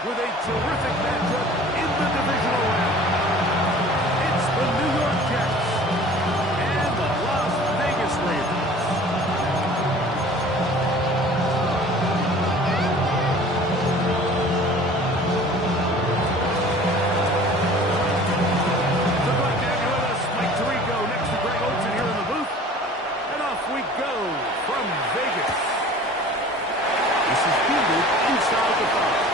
with a terrific matchup in the divisional round. It's the New York Jets and the Las Vegas Raiders. So glad to have you with us. Mike Tirico next to Greg Olsen here in the booth. And off we go from Vegas. This is fielded inside the 5.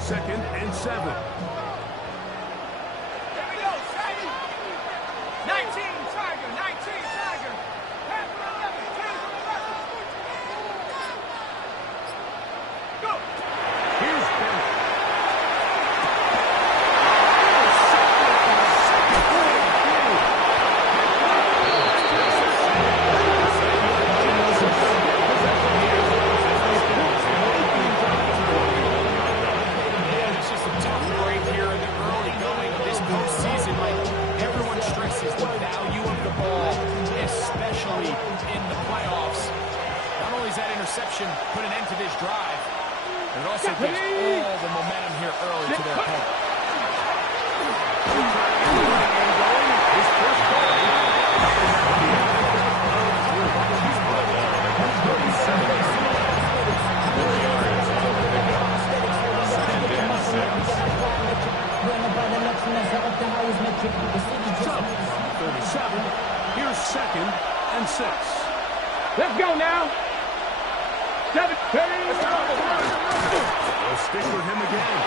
Second and 7. Here we go, Shady. 19, Tiger, 19, Tiger. Half of 11, 10 from the left. Go. Here's Bennett. Put an end to this drive. And it also gives all the momentum here early to their opponent. So, 37. Here's second and 6. Let's go now. 7, 10. They'll stick with him again.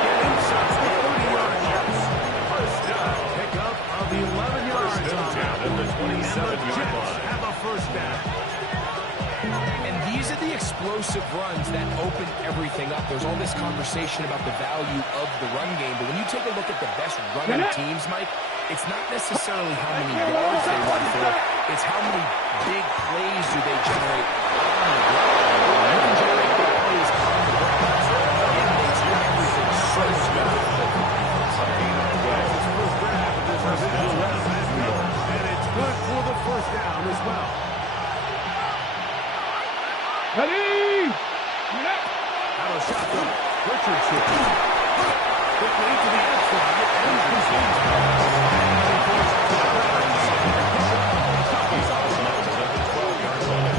Get inside the 30-yard yards. First down. Pick up of 11 yards. Down at the 27-yard line. Have a first down. And these are the explosive runs that open everything up. There's all this conversation about the value of the run game, but when you take a look at the best running teams, Mike, it's not necessarily how many yards they run for, it's how many big plays do they generate on the ground. You can generate big plays on the ground. It makes everything so smooth. And it's good for the first down as well. Ready? Out of shotgun. Richardson. Quickly to the outside and concludes.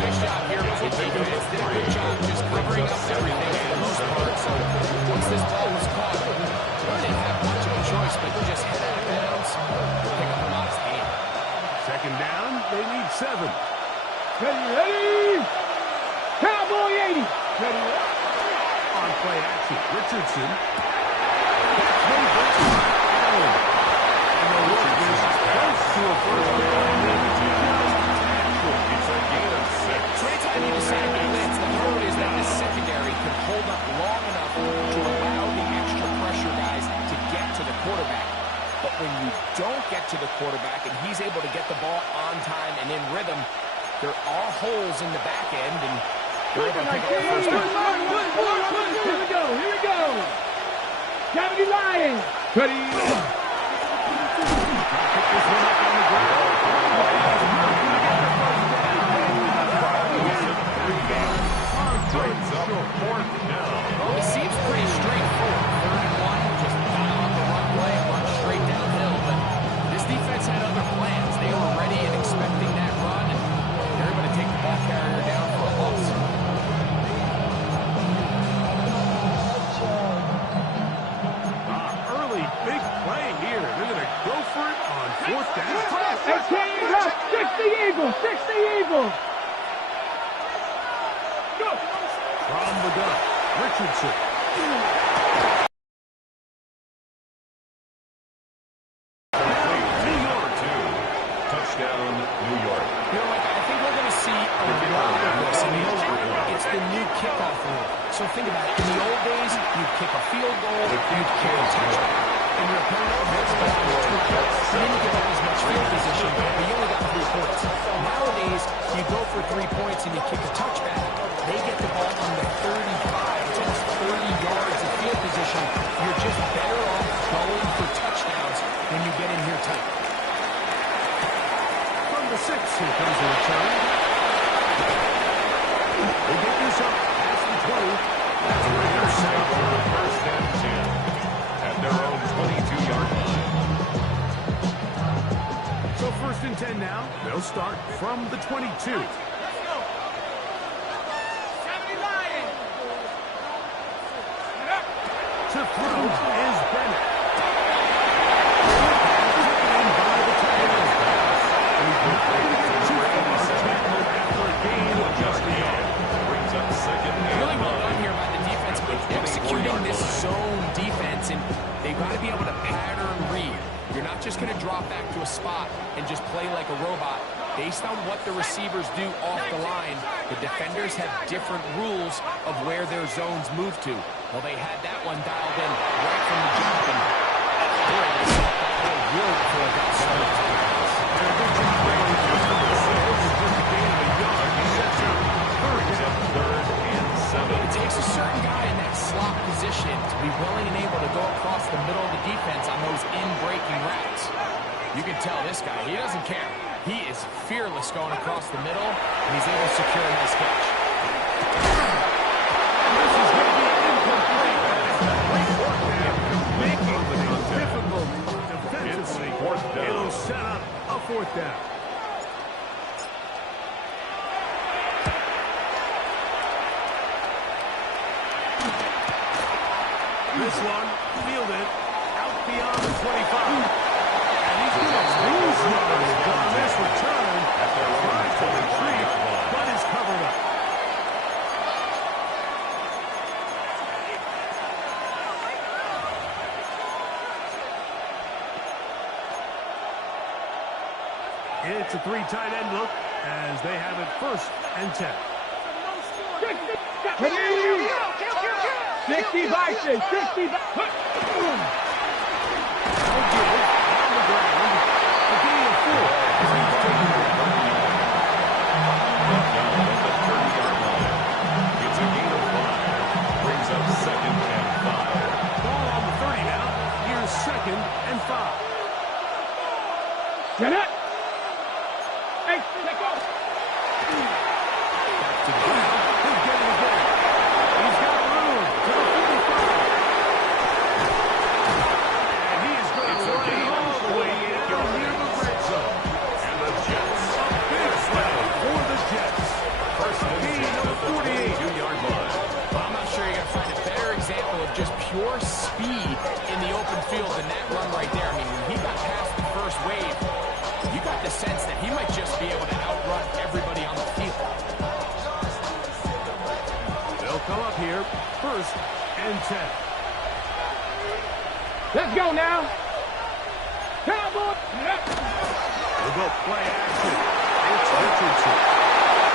Nice job here by the defense. Did a good job just covering up everything for the most part. So once this ball was caught, they didn't have much of a choice but just head out of bounds, pick up a modest gain. Second down, they need 7. Ready? Cowboy 80. Ready? On play action, Richardson. That's way back to Allen. And the Warriors close to a first down. It's a gain of 6. Anytime you decide to blitz, the hope is that the secondary can hold up long enough to allow the extra pressure guys to get to the quarterback. But when you don't get to the quarterback and he's able to get the ball on time and in rhythm, there are holes in the back end, and they're able to pick up the first down. Here we go. Here we go. Cavity Lions. Ready? Pick this one up on the ground. It seems pretty straightforward. 3rd and 1, just dial up the run play, run straight downhill. But this defense had other plans. They were ready and expecting that run, and they're able to take the ball carrier down for a loss. Early big play here. They're going to go for it on 4th down. 60 Eagles. 60 Eagles. Go. From the gun, Richardson. Touchdown, New York. You know, like, I think we're going to see a lot of this. I mean, it's the new kickoff rule. So think about it. In the old days, you'd kick a field goal, you'd kick a touchdown. And your opponent gets the ball with 2 points. You didn't give up as much field position, but you only got 3 points. Nowadays, you go for 3 points and you kick a touchback. They get the ball on the 35. It's almost 30 yards of field position. You're just better off going for touchdowns when you get in here tight. From the 6, here comes the return. They get this up past the 20. That's where they're set up for the first and 10. At their own 22-yard line. So first and 10 now. They'll start from the 22. Let's go. 70 Lions. Get up. To throw is Bennett. Really well done here by the defense, but executing this zone defense, and they've got to be able to pattern read. You're not just going to drop back to a spot and just play like a robot. Based on what the receivers do off the line, the defenders have different rules of where their zones move to. Well, they had that one dialed in right from the jump, and they were able to stop that play really before it got started. It takes a certain guy in that slot position to be willing and able to go across the middle of the defense on those in-breaking routes. You can tell this guy, he doesn't care. He is fearless going across the middle, and he's able to secure a nice catch. This is going to be incomplete. Making things difficult defensively. It'll set up a 4th down. This one fielded out beyond the 25. And he's going to lose yardage on this return. Tries to retreat, but is covered up. It's a 3 tight end look as they have it 1st and 10. 60 Bison, 60 Bison. It's a gain of 5. Brings up 2nd and 5. Ball on the 30 now. Here's 2nd and 5. Get it. Hey, let go. To the ground. He'll get it again. He's got room to the 45. And he is going to run all the way down near the red zone. And the Jets. A big play for the Jets. First and 10 at the 22-yard line. Well, I'm not sure you're going to find a better example of just pure speed in the open field than that run right there. I mean, when he got past the first wave, you got the sense that he might just be able to outrun everybody on the field. They'll come up here, 1st and 10. Let's go now. Cowboy. We'll go play action. It's Richardson.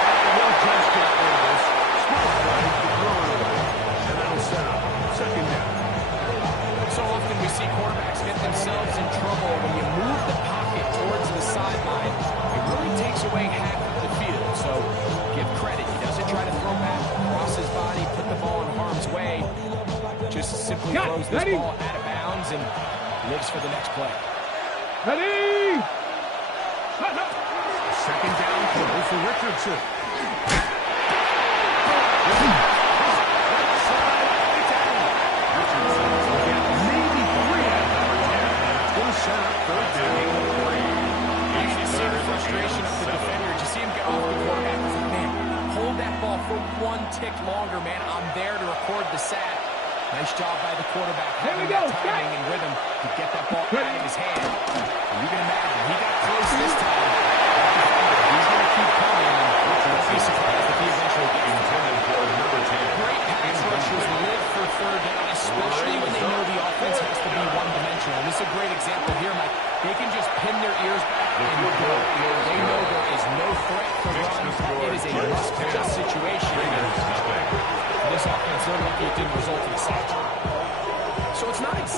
And he'll just get rid of this. Small play to throw it away. And that'll set up 2nd down. So often we see quarterbacks get themselves in trouble when you move the pocket towards the sideline. It really takes away half of the field. So give credit. He doesn't try to throw back across his body, put the ball in harm's way. Just simply throws this ball out of bounds and lives for the next play. Ready. 2nd down throw for Richardson. Maybe 3 out of 10. Going to set up 3rd down. You can see the frustration of the defender. You see him get off the quarterback. He's like, man, hold that ball for 1 tick longer, man. I'm there to record the sack. Nice job by the quarterback having that timing and rhythm to get that ball out of his hand. And you can imagine, he got close this time. He's going to keep coming. And don't be surprised if he eventually gets intended for number 10. Great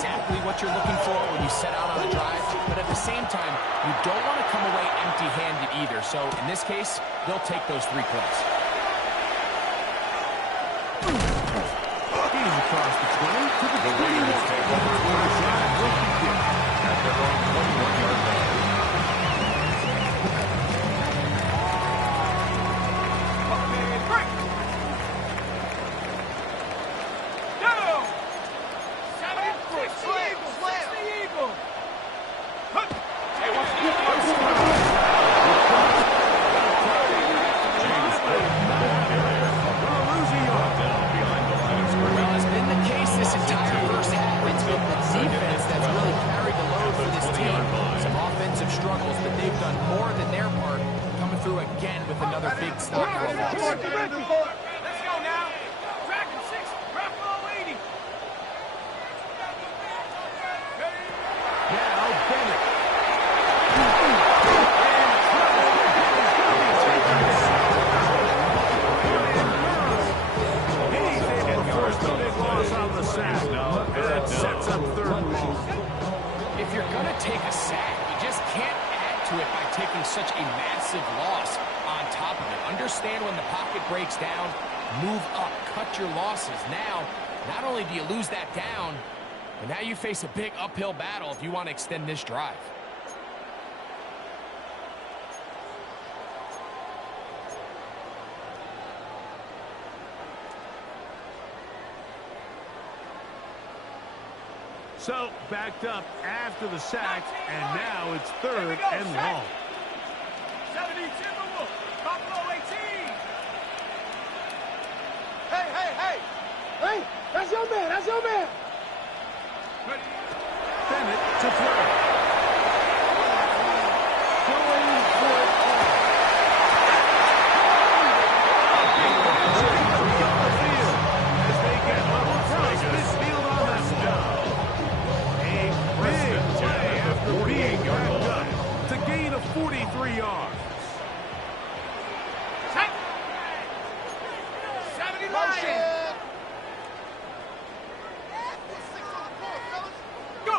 exactly what you're looking for when you set out on a drive, but at the same time, you don't want to come away empty-handed either. So in this case, they'll take those 3 points. He's across the 20 to the 21. At their own 21-yard line. Struggles, but they've done more than their part, coming through again with another big stop for a loss. Let's go now. Dragon 6, Buffalo 80. Now Bennett. He's able to force the big loss on the sack. That sets up 3rd and long. If you're going to take a sack, you just can't add to it by taking such a massive loss on top of it. Understand when the pocket breaks down, move up, cut your losses. Now, not only do you lose that down, but now you face a big uphill battle if you want to extend this drive. So, backed up after the sack, and now it's 3rd and long. 70 Timberwolves, Buffalo 18. Hey, that's your man. Bennett to throw. Going for it all. As they get level across midfield on that one. A big play after being backed up to gain of 43 yards. 70 Lions. Go.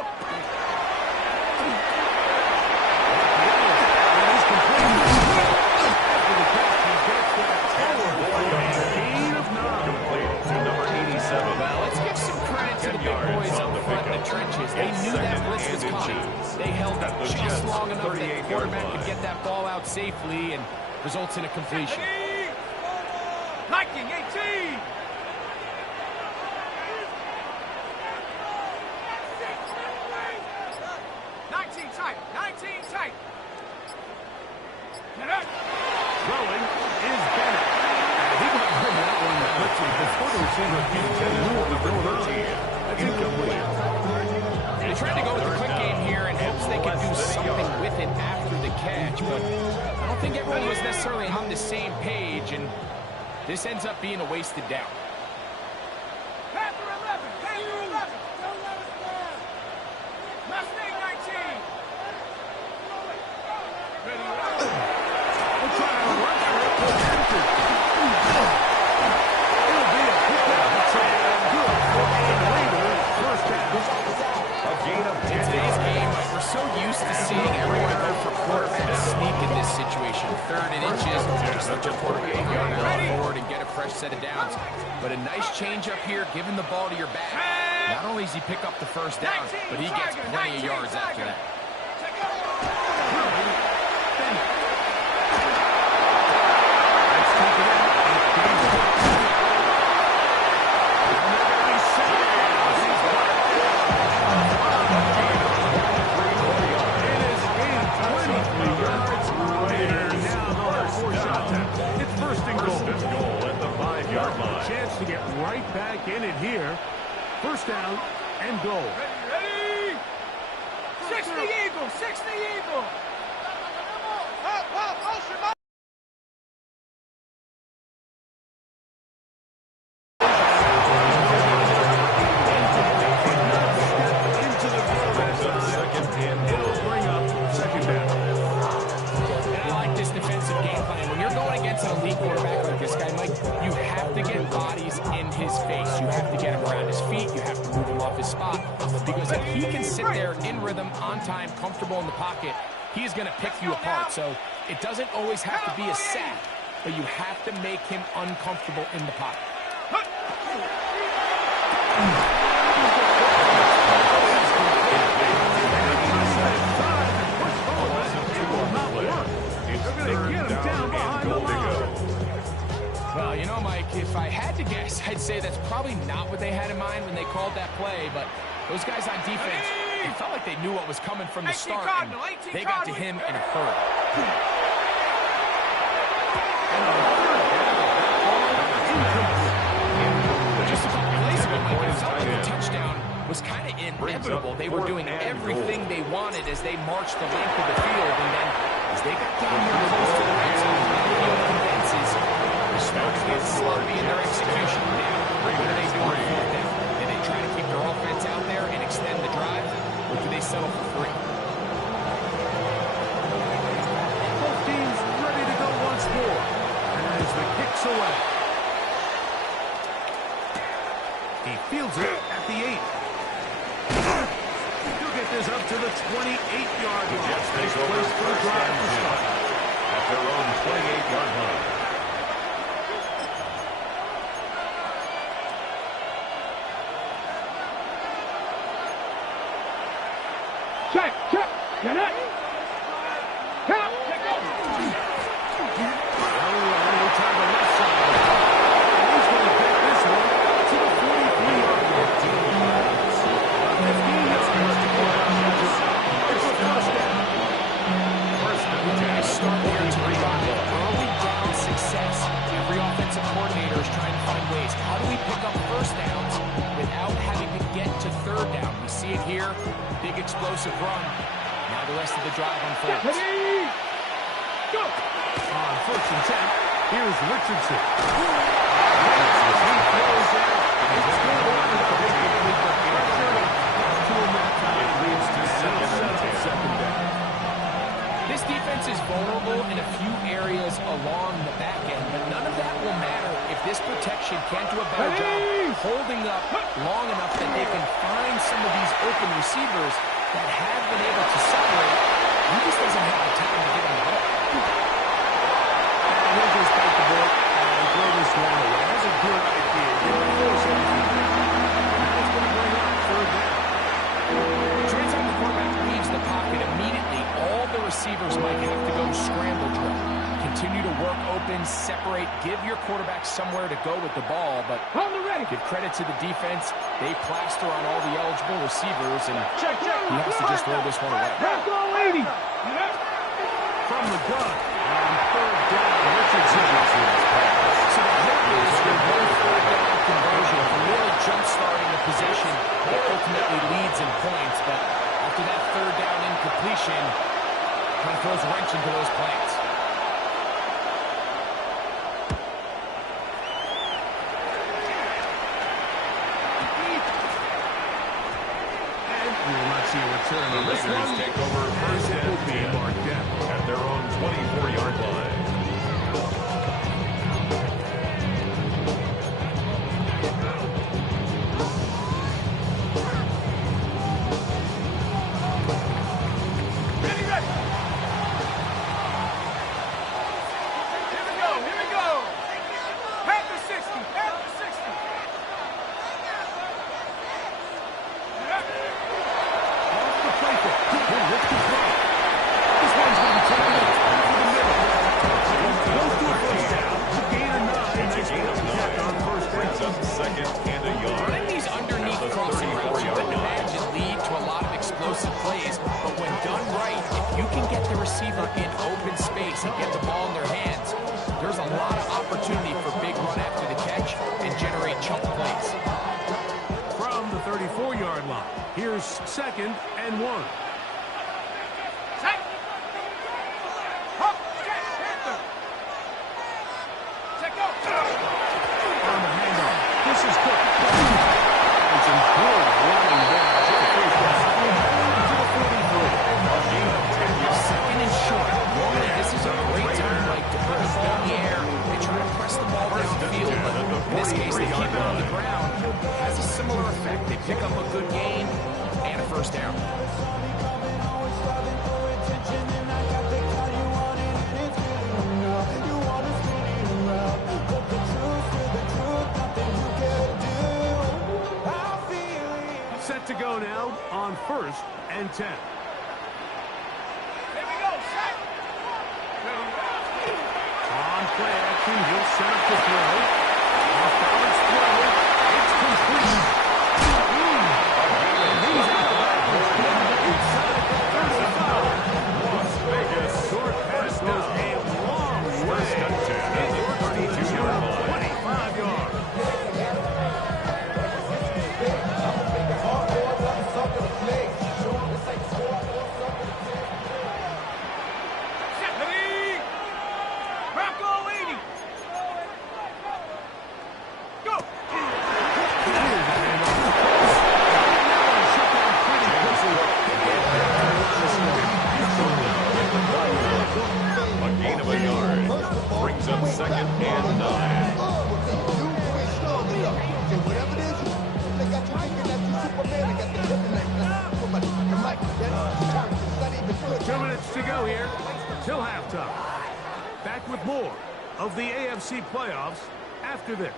Well, let's give some credit to the big boys up front in the trenches. They knew that blitz was coming. They held up just long enough that the quarterback could get that ball out safely and results in a completion. Viking 18. Tight. Throwing is Bennett. He got rid of that one quickly before the receiver came to the 13. That's incomplete. They tried to go with the quick game here in hopes they could do something with it after the catch, but I don't think everyone was necessarily on the same page, and this ends up being a wasted down. Panther 11. Mustang 19. In today's game, we're so used to seeing everyone go for quarterback sneak in this situation. 3rd and inches, just let your quarterback go forward and get a fresh set of downs. But a nice change up here, giving the ball to your back. Not only does he pick up the 1st down, but he gets plenty of yards after that. It's 1st and goal. First and goal at the 5-yard line. Chance to get right back in it here. 1st down and goal. Ready? 60 Eagles. Defensive game plan. When you're going against an elite quarterback like this guy, Mike, you have to get body bodies in his face. You have to get him around his feet. You have to move him off his spot. Because if he can sit there in rhythm, on time, comfortable in the pocket, he's going to pick you apart. So it doesn't always have to be a sack, but you have to make him uncomfortable in the pocket. Well, you know, Mike, if I had to guess, I'd say that's probably not what they had in mind when they called that play, but those guys on defense, it felt like they knew what was coming from the start, and they got to him in a hurry. Just a couple plays ago, Mike, it felt like the touchdown was kind of inevitable. They were doing everything they wanted as they marched the length of the field, and then as they got down here close to the red zone, the field condenses. They're starting to get sloppy in their execution. Now, what do they do on fourth down? Do they try to keep their offense out there and extend the drive, or do they settle for 3? Both teams ready to go once more. And as the kick's away. He fields it at the 8. He'll get this up to the 28-yard line. Jets take over first down at their own 28-yard line. Check. Get it. Count. We'll try the left side. And he's going to take this one to the 43-yard line. 15 yards. It's a first down. They start here to revive early down success. Every offensive coordinator is trying to find ways. How do we pick up first downs without having to get to third down? We see it here. Big explosive run. Now the rest of the drive unfolds. Ready. Go. On first and 10, here's Richardson. He throws that. It's going to wind up incomplete, but pressure to him that time leads to second down. This defense is vulnerable in a few areas along the back end, but none of that will matter if this protection can't do a better job holding up long enough that they can find some of these open receivers that have been able to separate. He just doesn't have the time to get on the ball. And he'll just take the ball and throw this one away. That's a good idea. They don't force anything. Now it's going to bring up third down. Anytime the quarterback leaves the pocket immediately, all the receivers might have to go scramble drill. Continue to work open, separate, give your quarterback somewhere to go with the ball, but give credit to the defense. They plaster on all the eligible receivers, and he has to just throw this one away. From the gun on third down, Richardson. So the hope is your third down conversion from really jump-starting a possession that ultimately leads in points, but after that third down incompletion, kind of throws a wrench into those plans. We will not see a return on this one. Raiders take over first and 10 at their own 24-yard line. Here we go. Half the 60. This one's going to be taken up over the middle. Goes to a first down. It's a gain of 9. It's a gain of 9. On first Brings down. up second and a yard. Running these underneath crossing routes, you wouldn't imagine lead to a lot of explosive plays, but when done right, if you can get the receiver in open space and get the ball in their hands, there's a lot of opportunity for big run after the catch and generate chunk plays. From the 34-yard line, here's second and 1. On the handoff, this is Cook. And some good running there. To the first down. To the 43. Second and short. Normally, this is a great time, Mike, to put the ball in the air and try to press the ball downfield, but in this case, they keep it on the ground has a similar effect. They pick up a good gain and a first down. Set to go now on 1st and 10. Here we go, set. On play action, he'll set up to throw. Off balance throw. It's complete. And he's out of bounds. Inside the 35. Las Vegas. Short pass goes a long way. It works to the tune of 25 yards. Ready? Rocco 80. Go. A gain of a yard. Brings up 2nd and 9. Two minutes to go here till halftime. Back with more of the AFC playoffs after this.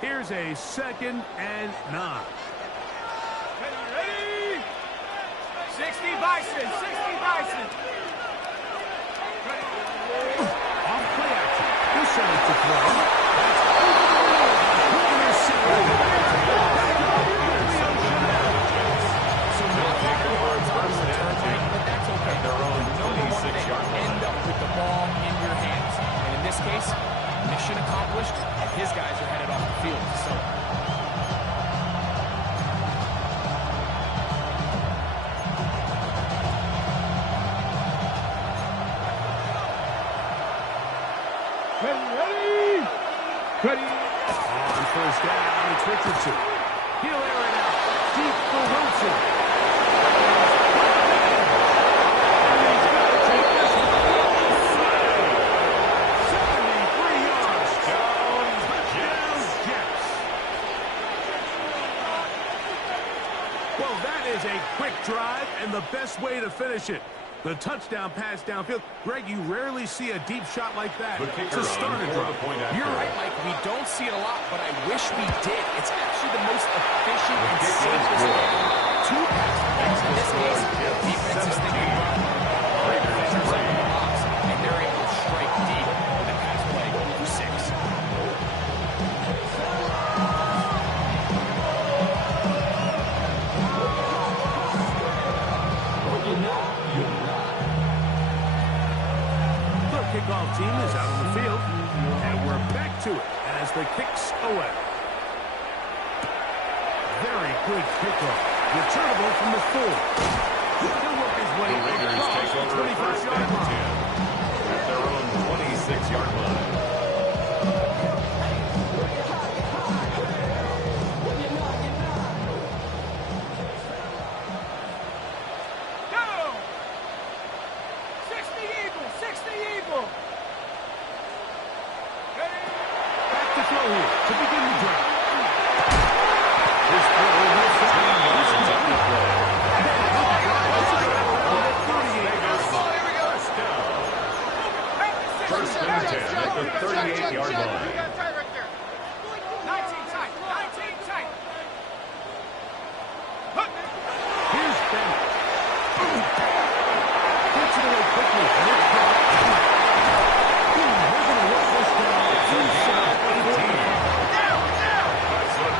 Here's a 2nd and 9. Ready? 60 Bison, 60 Bison. Off play action. He'll set it to throw. That's over the middle. So not backwards on the return, Mike, but that's okay. Their own Number one thing, 26-yard line. end up with the ball in your hands. And in this case, mission accomplished, and his guys are headed off the field. So Ready? On 1st down, it's Richardson. He'll air it out. Deep for Wilson. And he's got to take this one. 73 yards. Touchdown, Jets. Well, that is a quick drive and the best way to finish it. The touchdown pass downfield. Greg, you rarely see a deep shot like that. The kicker to start on a for drive. the point after. you're right, Mike. We don't see it a lot, but I wish we did. It's actually the most efficient and safest way. Two pass plays. In this case, defense is thinking run. Defense is in the box, and they're able to strike deep with a pass play for 6. The kickoff team is out on the field, and we're back to it as the kicks away. Very good kickoff. Returnable from the 4. He'll work his way The Raiders across take the over 25-yard 1st and 10 line. at their own 26-yard line. Go. 60 Eagle, 60 Eagle. Ready? Back to throw here to begin the drive. His throw will fall. 10 yards on the play. First down. 1st and 10 at the 38-yard line. 19 tight, 19 tight. Here's Bennett. Gets it away quickly. And it's dropped. They're going to work this down inside 18.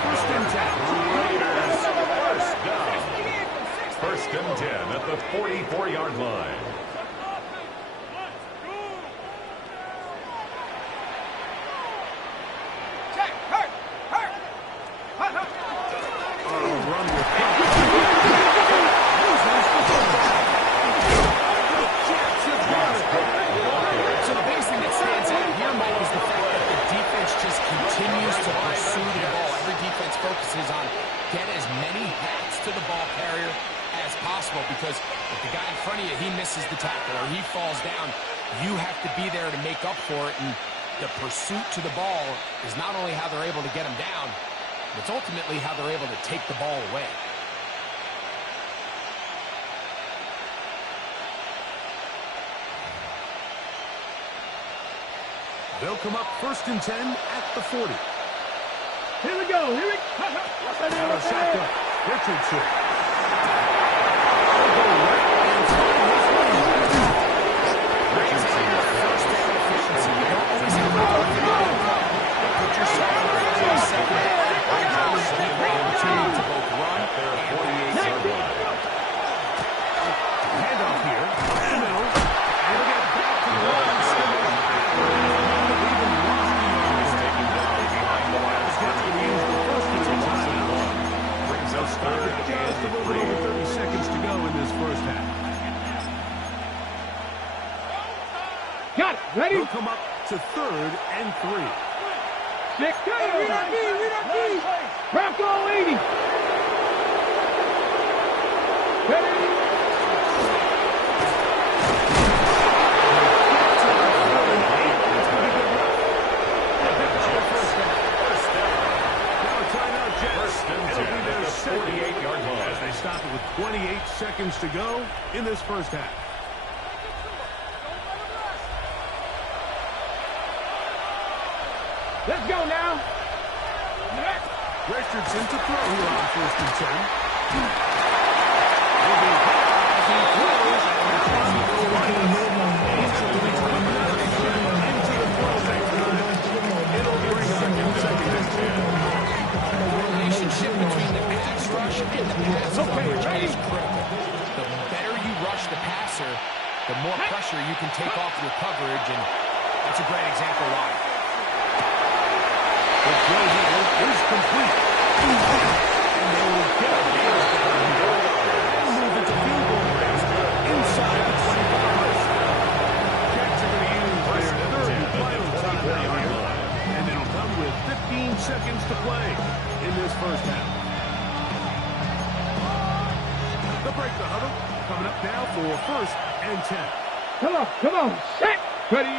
1st and 10. Raiders, 1st and 10 at the 44-yard line. Check, hurt, hurt. Hurt, hurt. Run with So the biggest thing that stands out here, Mike, is the fact that the defense just continues to pursue difficult because if the guy in front of you, he misses the tackle or he falls down, you have to be there to make up for it. And the pursuit to the ball is not only how they're able to get him down, but it's ultimately how they're able to take the ball away. They'll come up 1st and 10 at the 40. Here we go. Here we go. Out of shotgun, Richardson. Richardson, first down efficiency. You don't always have to go for the ball. Put yourself in the first second. Opportunity to both run and 48-yard line. Handoff here. In the middle. And we'll get back to the line. Just a little bit over 30 seconds to go in this first half. Got it. Ready? They'll come up to 3rd and 3. Nick, read our D, read our D. Bronco 80. Ready? First down at the 48-yard line. As they stop it with 28 seconds to go in this first half. Let's go now. Richardson to throw here on 1st and 10. Will be hit as he throws, and it's going to go right instantly coming out into the throw. It'll bring up second and 10. The relationship between the pass rush and the pass coverage is critical. The better you rush the passer, the more pressure you can take off your coverage, and that's a great example why. The throw here is complete. And they will get it. And move it to field goal range inside the 25. Jets are going to use their third and final timeout here. And it'll come with 15 seconds to play in this first half. They'll break the huddle. Coming up now for 1st and 10. Come on. Set. Ready?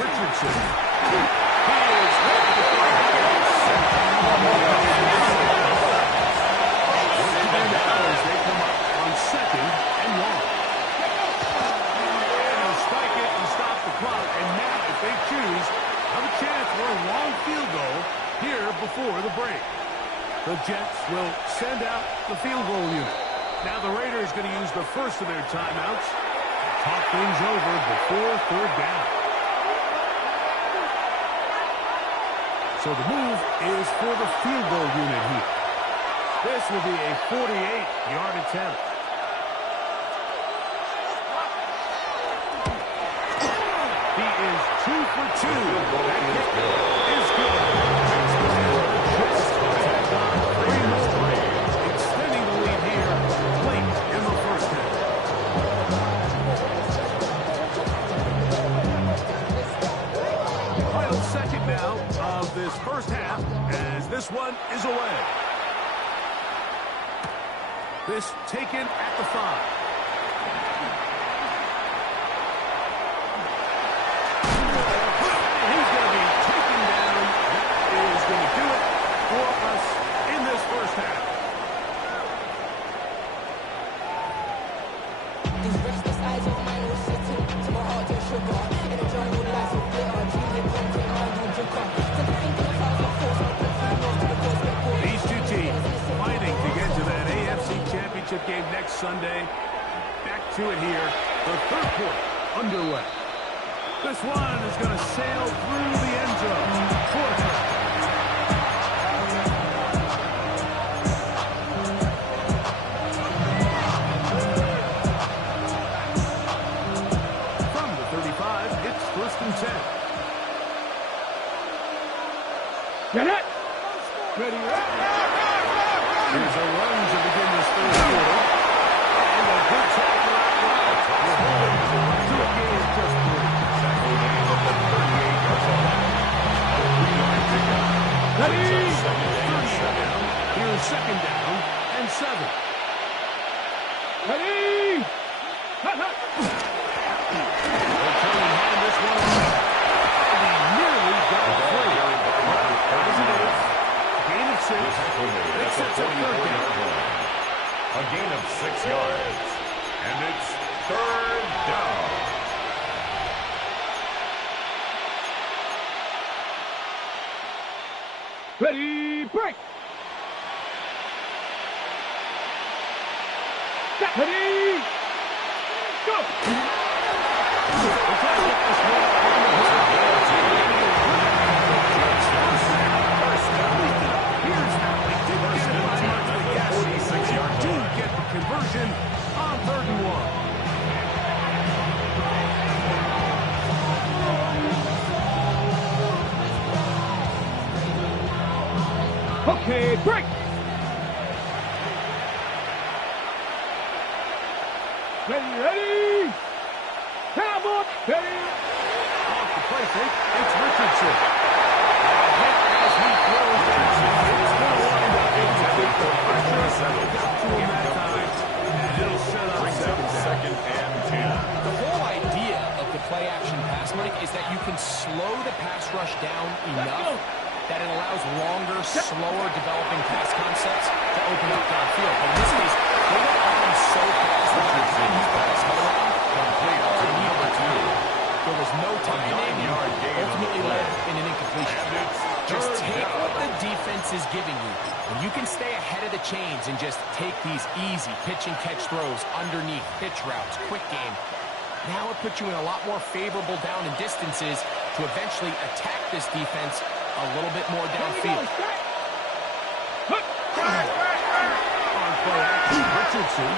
Richardson. He is ready to play. They come up on 2nd and 1. And they'll spike it and stop the clock. And now, if they choose, have a chance for a long field goal here before the break. The Jets will send out the field goal unit. Now the Raiders going to use the first of their timeouts. Talk things over before 3rd down. So the move is for the field goal unit here. This will be a 48-yard attempt. He is 2 for 2. That kick is good. Three more, extending the lead here late in the first half. Final second now of this first half as this one is away. This taken at the 5. He's going to be taken down. That is going to do it for us in this first half. These restless eyes of mine were sitting to my heart and sugar. In a jungle life of glitter, dreaming content, mind you drinker. Tend to think in a thousand thoughts, my breath knows to the cause get bored. These two teams fighting to get to that AFC Championship game next Sunday. Back to it here. The third quarter underway. This one is going to sail through the end zone. From the 35, it's 1st and 10. Get it. Ready? Here's a run to begin this third quarter. And a good tackle out wide. We're holding to a game of just 3. Ready? Here's 2nd down and 7. Ready? Hut, hut. They're trying to hand this one off. And he nearly got it free. As it is, gain of 6. It sets up third down. A gain of 6 yards. And it's third down. Ready, break! Set, ready, go! Here's how they did get it by much of the gas. 46-yard Do line. get the conversion on 3rd and 1. Okay, break! Ready! Cowboy! Ready! Off the play fake, it's Richardson. Hit as he throws it. It's going to wind up incomplete. The pressure got to him that time, and it'll set up Brings up second down. 2nd and 10. The whole idea of the play-action pass, Mike, is that you can slow the pass rush down enough that it allows longer, slower developing pass concepts to open up downfield. But in this case, they went on so fast that by the time he got his head around, Complete to number 2. there was no time. A 9-yard gain on the Ultimately play. led in an incompletion. And it's Just third take down. what the defense is giving you, and you can stay ahead of the chains and just take these easy pitch and catch throws underneath, pitch routes, quick game. Now it puts you in a lot more favorable down and distances to eventually attack this defense a little bit more downfield. On play action, Richardson.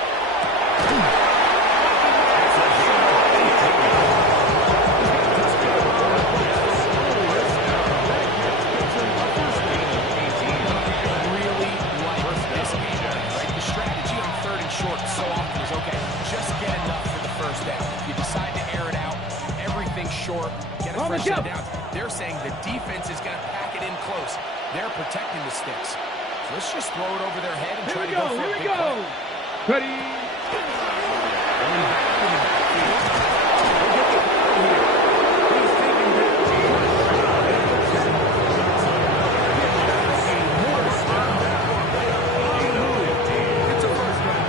Really like this game, right? The strategy on 3rd and short so often is, okay, just get enough for the first down. You decide to air it out, everything short, get a fresh set of downs. They're saying the defense is going to pack it in close. They're protecting the sticks. So let's just throw it over their head and try to go for a big play. Ready? It's a first down.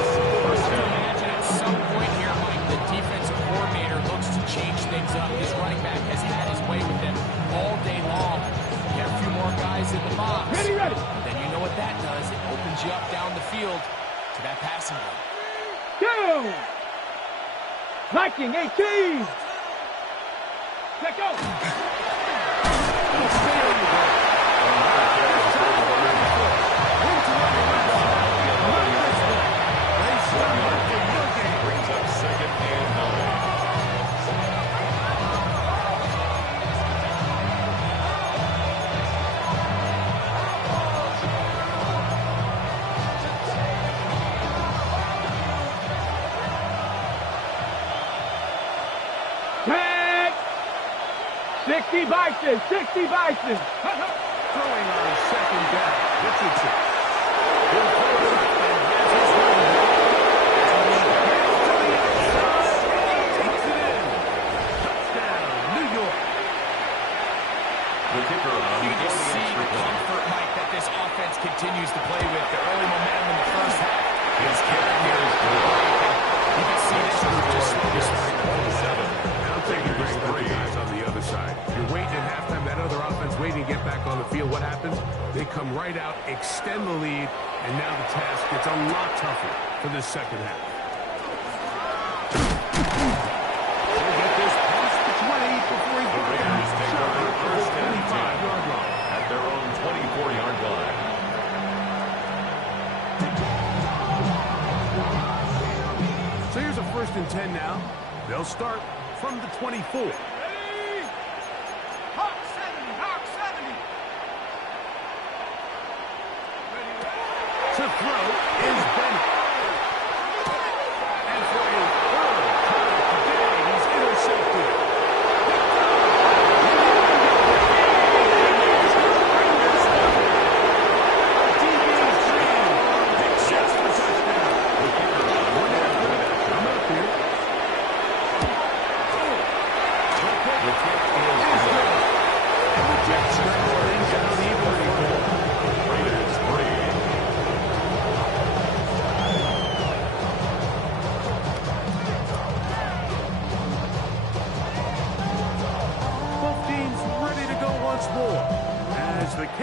Imagine at some point here, Mike, the defensive coordinator looks to change things up. His running back has had his way with him all day long. Get a few more guys in the box. Ready, ready. Then you know what that does. It opens you up down the field to that passing game. Go! Viking 18! Let go! Brings up 2nd and 9. Tag! 60 Bison! 60 Bison! Throwing on 2nd down, Richardson. He'll throw it up and has his running back. To the outside. Takes it in. Touchdown, New York. The kicker on You the can just see the comfort, Mike, that this offense continues to play with. The early momentum in the first half is carrying here. You can see this group just slowly starting to pull this out. I'll take a break with the guys on the other side. You're waiting at halftime, that other offense waiting to get back on the field. What happens? They come right out, extend the lead, and now the task gets a lot tougher for this second half. They'll get this past the 20 before he The goes down. Raiders take over first and 10 25-yard line. at their own 24-yard line. So here's a 1st and 10 now. They'll start from the 24. Ready? Hawk 70! Hawk 70! To throw is Bennett. And for a 3rd time today, he's intercepted. DB's jam. Just a touchdown. The kicker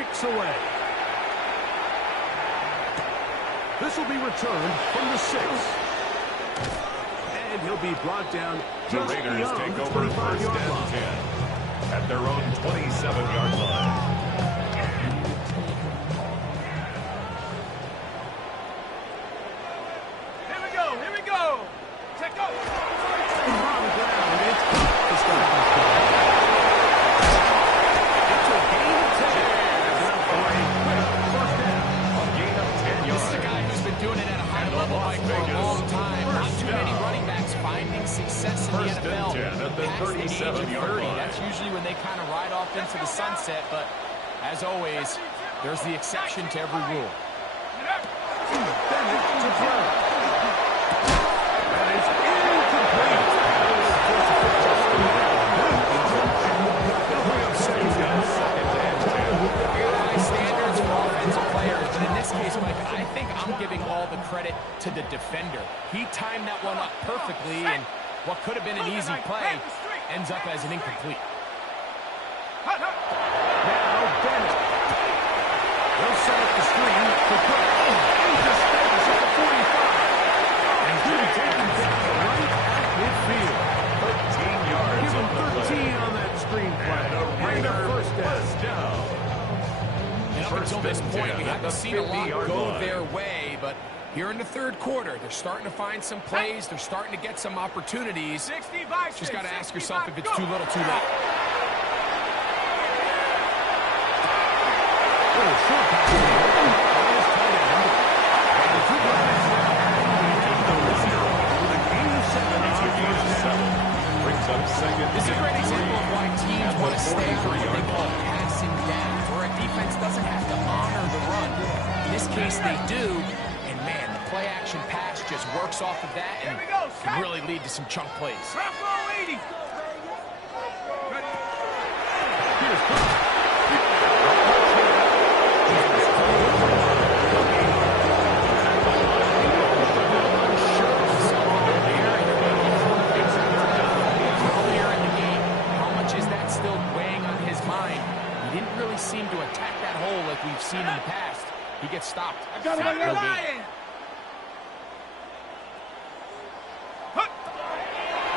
kicks away. This will be returned from the 6. And he'll be brought down The just Raiders beyond take the over 25-yard first line. and 10 at their own 27-yard line. Here we go. Check go. On the ground, it's caught. The stop is caught. It's a gain of 10. Enough for a quick first down. A gain of 10 This is a yards. guy who's been doing it at a high level, Mike, for a long time. Not too many running backs finding success in the First and NFL 10 at the past the age of 37-yard 30. line. That's usually when they kind of ride off into the sunset, but as always, there's the exception to every rule. Bennett to throw. That is incomplete. They'll bring up second down. Very high standards for offensive players, but in this case, Mike, I think I'm giving all the credit to the defender. He timed that one up perfectly, and what could have been an easy play ends up as an incomplete. Now Bennett. They'll set up the screen for Cook. Into space at the 45. And he'll be taken down right at midfield. 13 yards Give him on the 13 play. on that screen play. And the And a Raider first down. was down. And up First until this and point, 10 we at haven't the seen a lot 50-yard go line. their way, but here in the third quarter, they're starting to find some plays. They're starting to get some opportunities. 60 by Just got to ask 65, yourself if it's go. too little, too late. Little short pass. Ball's tight end. And the 2 guys now with a gain of 7 It's a on gain of first down. 7. Brings up second. This is a great example of why teams want to stay with what they call passing down, where a defense doesn't have to honor the run. In this case, they do, and man, the play-action pass just works off of that and can really lead to some chunk plays. Trap roll 80. Here's Cook. Earlier in the game, how much is that still weighing on his mind? He didn't really seem to attack that hole like we've seen in the past. He gets stopped. Got Not real game. Lion.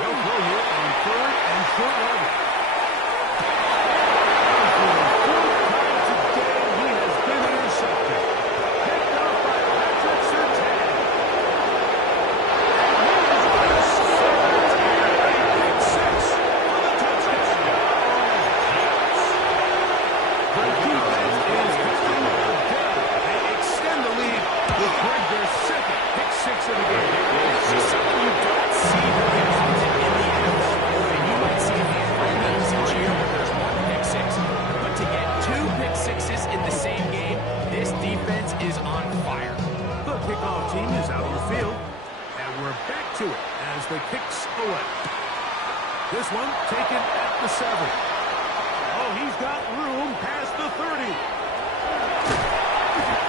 They'll throw here on 3rd and short level. Today he has been intercepted. Picked up by Patrick Surtain. And 6 for the touchdown. The defense is having a day. They extend the lead with Greg their second pick 6 of the game. It's just something you don't see very often in the NFL. And you might see a handful of games each year where there's one pick 6. But to get 2 pick 6s in the same game, this defense is on fire. The kickoff team is out on the field, and we're back to it as the kicks away. This one taken at the 7. Oh, he's got room past the 30.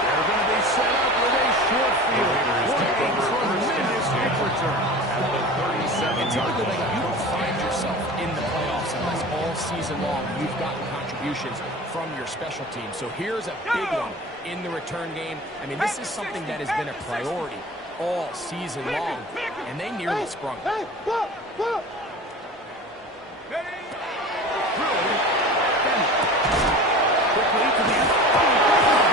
They're going to be set up with a short field. What a tremendous kick return. At the 37-yard Typically, like, line. you don't find yourself in the playoffs unless all season long you've gotten contributions from your special team. So here's a big one in the return game. I mean, this is something that has been a priority all season long, and they nearly sprung. Ready? Throwing. Bennett. Quickly to the end.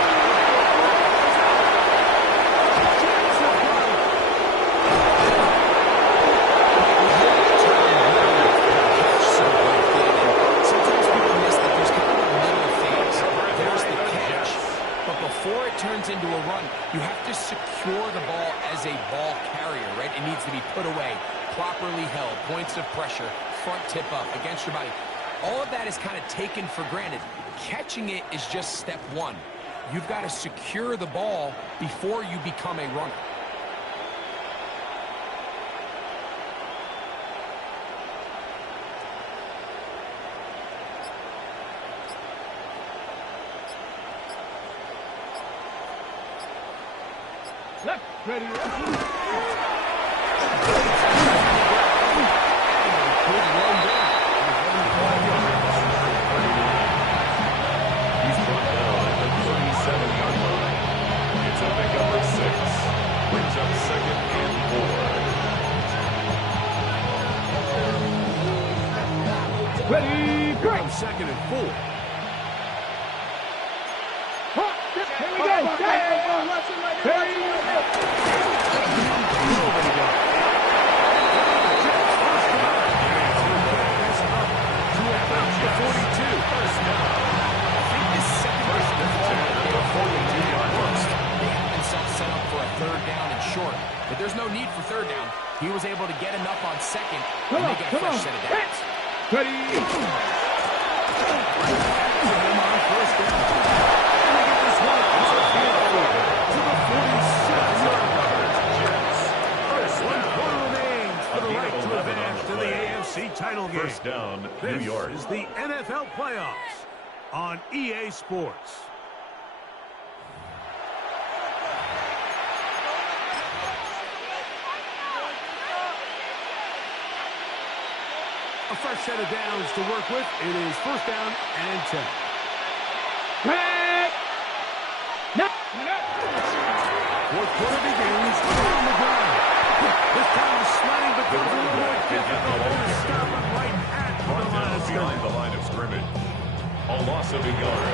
Sometimes people miss that there's kind of a middle phase. There's the catch, but before it turns into a run, you have to secure the ball as a ball carrier, right? It needs to be put away, properly held, points of pressure, front tip up against your body. All of that is kind of taken for granted. Catching it is just step 1. You've got to secure the ball before you become a runner. Left. Ready? He's brought down at the on 2nd and 4. Here we go. Third down and short, but there's no need for third down. He was able to get enough on 2nd and make it a fresh set of downs. Ready. On 1st down. And they get this one to the 47-yard line. First 1 quarter remains for the right to advance to the AFC title game. First down, New York. This is the NFL playoffs on EA Sports. A fresh set of downs to work with. It is 1st down and 10. Fourth quarter begins on the ground. This time the sliding becomes a little more difficult to stop him right at the line of behind the line of scrimmage. A loss of a yard.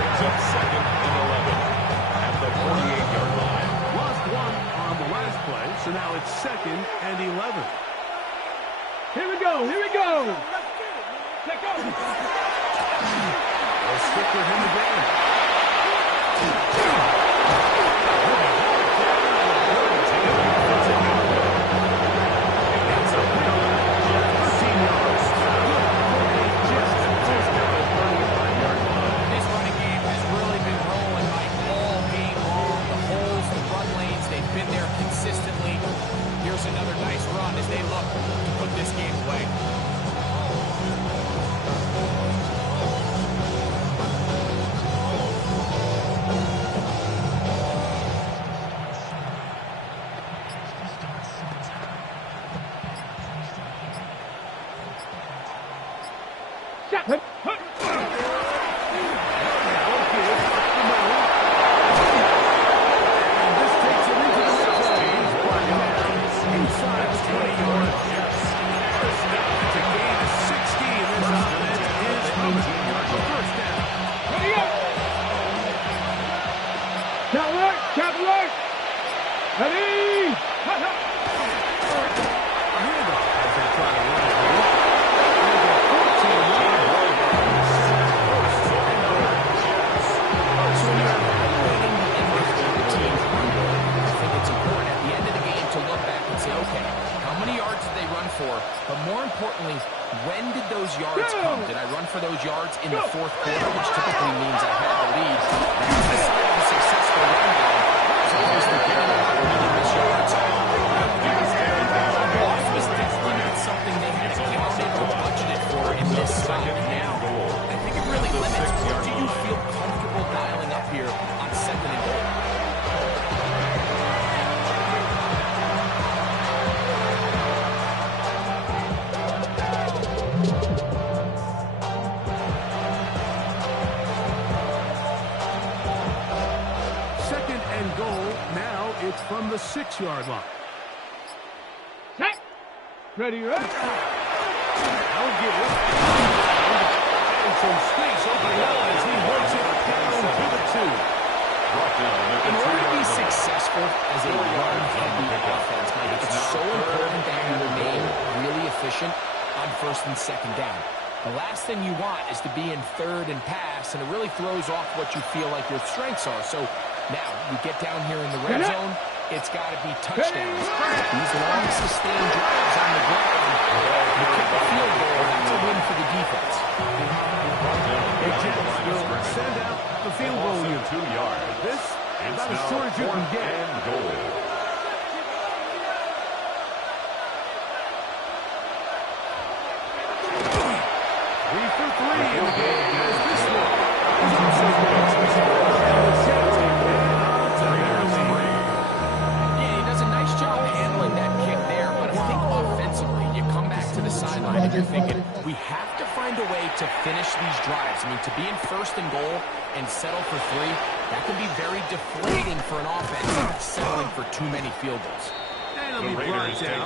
Brings up 2nd and 11 at the 48-yard line. Lost 1 on the last play, so now it's 2nd and 11. Here we go. Let go. They'll stick with him again. This running game has really been rolling like all game long. The holes, the run lanes, they've been there consistently. Here's another nice run as they look to put this game away. But more importantly, when did those yards come? Did I run for those yards in the 4th quarter, which typically means I had the lead? That's the sign of a successful run game, as opposed to getting a lot of meaningless yards. Loss was definitely not something they had accounted or budgeted for in this spot. Now, I think it really limits what do you feel comfortable dialing up here on 2nd and goal. From the 6-yard line. Ready. I'll give it. And some space opening up as he works it down to the 2. In order to be successful as a run-heavy offense, Mike, it's so important that you remain really efficient on 1st and 2nd down. The last thing you want is to be in 3rd and pass, and it really throws off what you feel like your strengths are. So now you get down here in the red zone, it's got to be touchdowns. These long, sustained drives on the ground, you kick a field goal, that's a win for the defense. The Jets will send out the field goal unit. 2 yards. This is about as short as you can get. And goal. And you're thinking, we have to find a way to finish these drives. I mean, to be in 1st and goal and settle for 3, that can be very deflating for an offense settling for too many field goals. And it'll be brought down.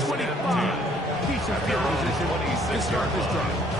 25. Decent field position to start this drive.